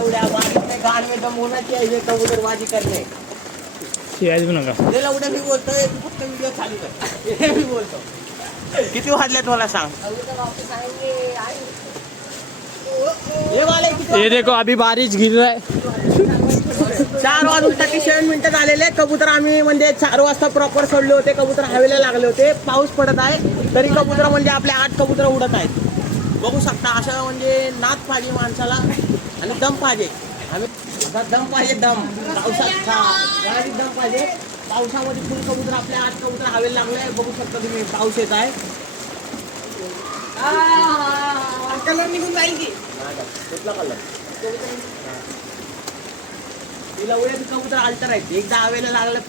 लवड्या बारिश में गान में दम होना चाहिए कबूतरबाजी करने शिवाजी पण नका ते लवड्या मी बोलतोय तू फक्त व्हिडिओ चालू कर हे मी बोलतो किती वाजलेत मला सांग ये वाले किती ये देखो अभी बारिश गिर रहा है 4 वाजून 37 मिनिटं झालेले कबूतर आम्ही म्हणजे 4 वाजता प्रॉपर सोडले होते कबूतर हवेला लागले होते पाऊस पडत आहे तरी कबूतर म्हणजे आपले 8 कबूतर उडत आहेत बघू शकता असं म्हणजे नाद पाहिजे माणसाला आणि दम पाहिजे आम्ही आता दम पाहिजे दम पावसात दम पाहिजे पावसामध्ये फुल कबूतर आपले 8 कबूतर हवेला लागले बघू शकता तुम्ही पाऊस येत आहे कलर निघून जाईल की कुठला कलर तिला उड्या कबूतर आलतर आहेत एकदा हवेला लागलं